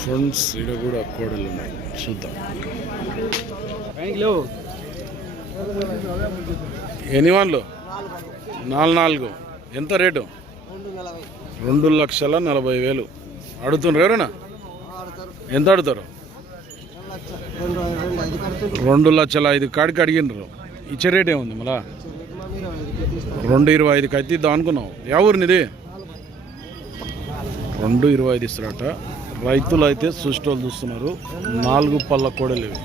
Friends ఇక్కడ కూడా కోడలు ఉన్నాయి, చూద్దాం. ఎన్ని వాళ్ళు? 4 ఎంత రేటు? 2,40,000 అడుగుతున్నారు. ఎవరైనా ఎంత అడుగుతారు? 2,05,000 కాడికి అడిగినారు. ఇచ్చే రేట్ ఏముంది మళ్ళా? 2,25,000 అయితే ఇద్దాం అనుకున్నావు. ఎవరినిది? 2,25,000 ఇస్తారట. రైతులు అయితే సృష్టిలు చూస్తున్నారు. 4 పళ్ళ కోడలు ఇవి.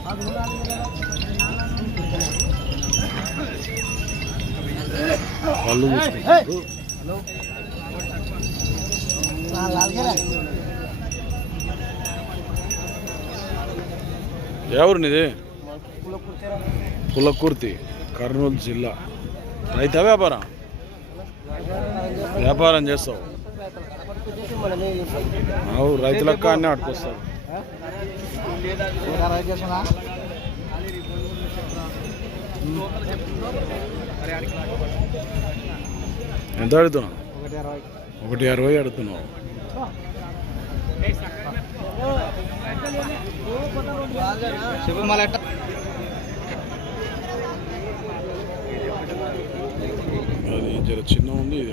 పళ్ళు చూసుకుంటారు. ఎవరినిది? పులకుర్తి, కర్నూలు జిల్లా. రైతా వ్యాపారం? వ్యాపారం చేస్తావు? రైతులకు అన్నీ ఆడుకొస్తావు. ఎంత అడుగుతున్నావు? 1,60,000 అడుగుతున్నావు. అది జర చిన్న ఉంది, ఇది